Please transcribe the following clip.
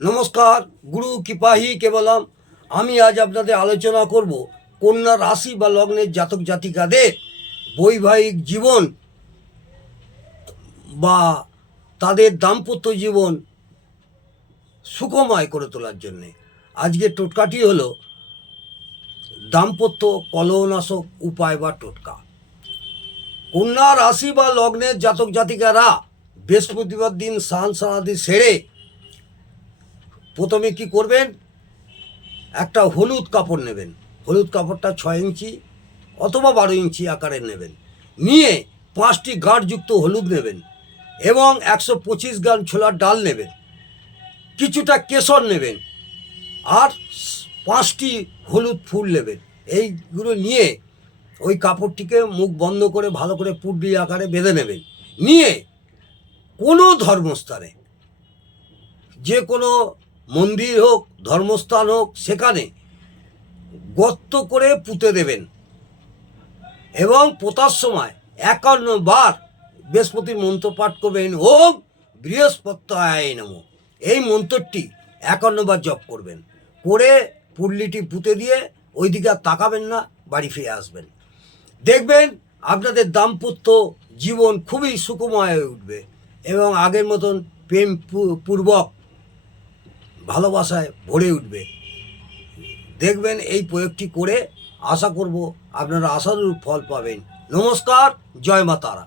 নমস্কার, গুরু কৃপাহি কেবলম। আমি আজ আপনাদের আলোচনা করব কন্যা রাশি বা লগ্নের জাতক জাতিকাদের বৈবাহিক জীবন বা তাদের দাম্পত্য জীবন সুখময় করে তোলার জন্যে। আজকের টোটকাটি হলো দাম্পত্য কলহনাশক উপায় বা টোটকা। কন্যা রাশি বা লগ্নের জাতক জাতিকারা বৃহস্পতিবার দিন স্নান সারাদি সেরে প্রথমে কি করবেন, একটা হলুদ কাপড় নেবেন। হলুদ কাপড়টা 6 ইঞ্চি অথবা 12 ইঞ্চি আকারের নেবেন। নিয়ে 5টি গাঁটযুক্ত হলুদ নেবেন এবং 125 গ্রাম ছোলার ডাল নেবেন। কিছুটা কেশর নেবেন আর 5টি হলুদ ফুল নেবেন। এইগুলো নিয়ে ওই কাপড়টিকে মুখ বন্ধ করে ভালো করে পুডলি আকারে বেঁধে নেবেন। নিয়ে কোনো ধর্মস্থানে, যে কোনো মন্দির হোক, ধর্মস্থান হোক, সেখানে গর্ত করে পুঁতে দেবেন এবং পোতার সময় 51 বার বৃহস্পতির মন্ত্র পাঠ করবেন, ওম বৃহস্পত্যায় নমঃ। এই মন্ত্রটি 51 বার জপ করবেন। করে পুডলিটি পুঁতে দিয়ে ওইদিকে আর তাকাবেন না, বাড়ি ফিরে আসবেন। দেখবেন আপনাদের দাম্পত্য জীবন খুবই সুখময় হয়ে উঠবে এবং আগের মতন প্রেম পূর্বক ভালোবাসায় ভরে উঠবে। দেখবেন এই প্রয়োগটি করে আশা করব আপনারা আশানুরূপ ফল পাবেন। নমস্কার, জয় মা তারা।